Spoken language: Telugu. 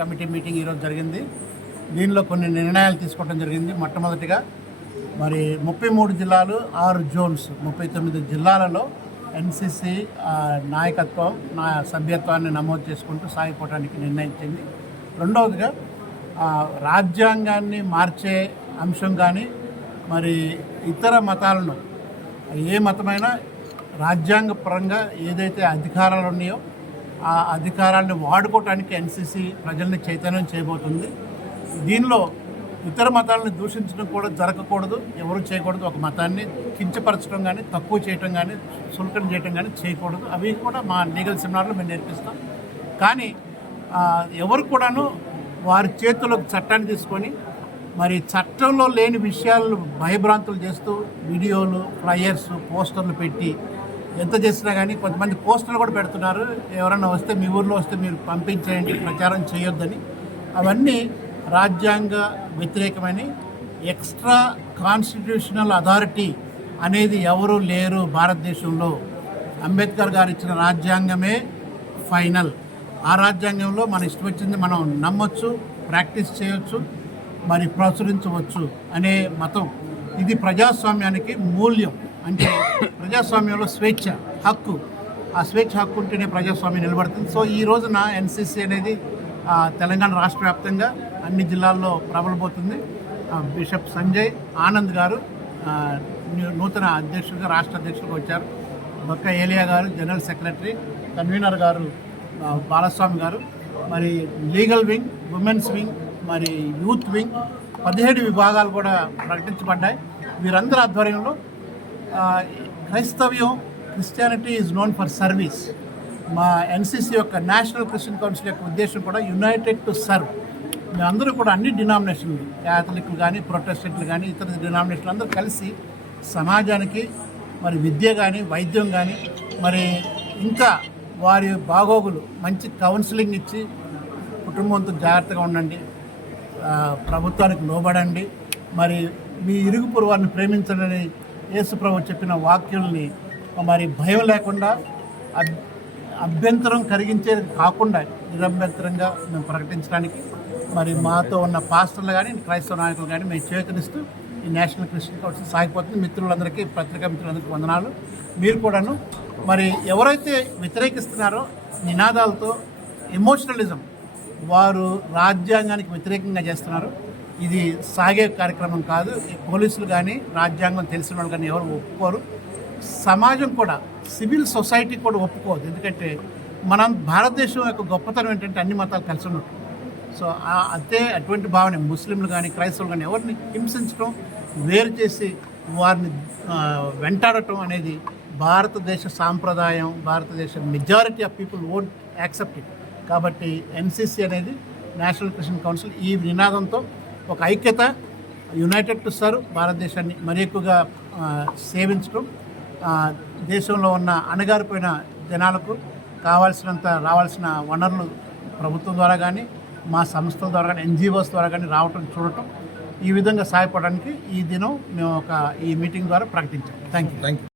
కమిటీ మీటింగ్ ఈరోజు జరిగింది. దీనిలో కొన్ని నిర్ణయాలు తీసుకోవడం జరిగింది. మొట్టమొదటిగా మరి 33 జిల్లాలు 6 జోన్స్ 39 జిల్లాలలో ఎన్సిసి నాయకత్వం సభ్యత్వాన్ని నమోదు చేసుకుంటూ సాగిపోవడానికి నిర్ణయించింది. రెండవదిగా రాజ్యాంగాన్ని మార్చే అంశం కానీ మరి ఇతర మతాలను ఏ మతమైనా రాజ్యాంగపరంగా ఏదైతే అధికారాలు ఉన్నాయో ఆ అధికారాన్ని వాడుకోవటానికి ఎన్సిసి ప్రజల్ని చైతన్యం చేయబోతుంది. దీనిలో ఇతర మతాలను దూషించడం కూడా జరగకూడదు, ఎవరు చేయకూడదు. ఒక మతాన్ని కించపరచడం కానీ తక్కువ చేయటం కానీ సులకన చేయటం కానీ చేయకూడదు. అవి కూడా మా లీగల్ సెమినార్లో మేము నేర్పిస్తాం. కానీ ఎవరు కూడాను వారి చేతులకు చట్టాన్ని తీసుకొని మరి చట్టంలో లేని విషయాలను భయభ్రాంతులు చేస్తూ వీడియోలు, ఫ్లయర్స్, పోస్టర్లు పెట్టి ఎంత చేసినా కానీ కొంతమంది పోస్టర్లు కూడా పెడుతున్నారు. ఎవరన్నా వస్తే మీ ఊర్లో వస్తే మీరు పంపించేయండి, ప్రచారం చేయొద్దని. అవన్నీ రాజ్యాంగ వ్యతిరేకమైన ఎక్స్ట్రా కాన్స్టిట్యూషనల్ అథారిటీ అనేది ఎవరు లేరు భారతదేశంలో. అంబేద్కర్ గారు ఇచ్చిన రాజ్యాంగమే ఫైనల్. ఆ రాజ్యాంగంలో మన ఇష్టం వచ్చింది మనం నమ్మొచ్చు, ప్రాక్టీస్ చేయొచ్చు, మరి ప్రచురించవచ్చు అనే మతం. ఇది ప్రజాస్వామ్యానికి మూల్యం. అంటే ప్రజాస్వామ్యంలో స్వేచ్ఛ హక్కు, ఆ స్వేచ్ఛ హక్కు ఉంటేనే ప్రజాస్వామ్యం నిలబడుతుంది. సో ఈ రోజున ఎన్సిసి అనేది తెలంగాణ రాష్ట్ర వ్యాప్తంగా అన్ని జిల్లాల్లో ప్రబలబోతుంది. బిషప్ సంజయ్ ఆనంద్ గారు నూతన అధ్యక్షుడిగా రాష్ట్ర అధ్యక్షుడిగా వచ్చారు. బొక్క ఏలియా గారు జనరల్ సెక్రటరీ, కన్వీనర్ గారు బాలస్వామి గారు, మరి లీగల్ వింగ్, ఉమెన్స్ వింగ్, మరి యూత్ వింగ్ 17 విభాగాలు కూడా ప్రకటించబడ్డాయి. వీరందరి ఆధ్వర్యంలో Christianity is known for service. మా ఎన్సిసి యొక్క నేషనల్ క్రిస్టియన్ కౌన్సిల్ యొక్క ఉద్దేశం కూడా యునైటెడ్ టు సర్వ్. మేమందరూ కూడా అన్ని డినామినేషన్లు, క్యాథలిక్లు కానీ, ప్రొటెస్టెంట్లు కానీ, ఇతర డినామినేషన్లు అందరూ కలిసి సమాజానికి మరి విద్య కానీ, వైద్యం కానీ, మరి ఇంకా వారి బాగోగులు మంచి కౌన్సిలింగ్ ఇచ్చి కుటుంబంతో జాగ్రత్తగా ఉండండి, ప్రభుత్వానికి లోబడండి, మరి మీ ఇరుగు పొరుగు వారిని ప్రేమించడని యేసుప్రభు చెప్పిన వాక్యుల్ని మరి భయం లేకుండా అభ్యంతరం కలిగించేది కాకుండా నిరభ్యంతరంగా మేము ప్రకటించడానికి మరి మాతో ఉన్న పాస్టర్లు కానీ, క్రైస్తవ నాయకులు కానీ మేము చేతనిస్తూ ఈ నేషనల్ క్రిస్టియన్ కౌన్సిల్ సాగిపోతుంది. మిత్రులందరికీ, పత్రికా మిత్రులందరికీ వందనాలు. మీరు కూడాను మరి ఎవరైతే వ్యతిరేకిస్తున్నారో నినాదాలతో ఎమోషనలిజం, వారు రాజ్యాంగానికి వ్యతిరేకంగా చేస్తున్నారు. ఇది సాగే కార్యక్రమం కాదు. పోలీసులు కానీ, రాజ్యాంగం తెలిసిన వాళ్ళు కానీ ఎవరు ఒప్పుకోరు. సమాజం కూడా, సివిల్ సొసైటీ కూడా ఒప్పుకోదు. ఎందుకంటే మనం భారతదేశం యొక్క గొప్పతనం ఏంటంటే అన్ని మతాలు కలిసి ఉన్నట్టు. సో అటువంటి భావన ముస్లింలు కానీ, క్రైస్తవులు కానీ ఎవరిని హింసించడం, వేరు చేసి వారిని వెంటాడటం అనేది భారతదేశ సాంప్రదాయం. భారతదేశ majority of people won't accept it. కాబట్టి ఎన్సిసి అనేది నేషనల్ క్రిస్టియన్ కౌన్సిల్ ఈ నినాదంతో ఒక ఐక్యత, యునైటెడ్ టు సర్వ్, భారతదేశాన్ని మరి ఎక్కువగా సేవించడం, దేశంలో ఉన్న అణగారిపోయిన జనాలకు కావాల్సినంత రావాల్సిన వనరులు ప్రభుత్వం ద్వారా కానీ, మా సంస్థల ద్వారా కానీ, ఎన్జిఓస్ ద్వారా కానీ రావటం చూడటం, ఈ విధంగా సహాయపడడానికి ఈ దినం మేము ఈ మీటింగ్ ద్వారా ప్రకటించాం. Thank you.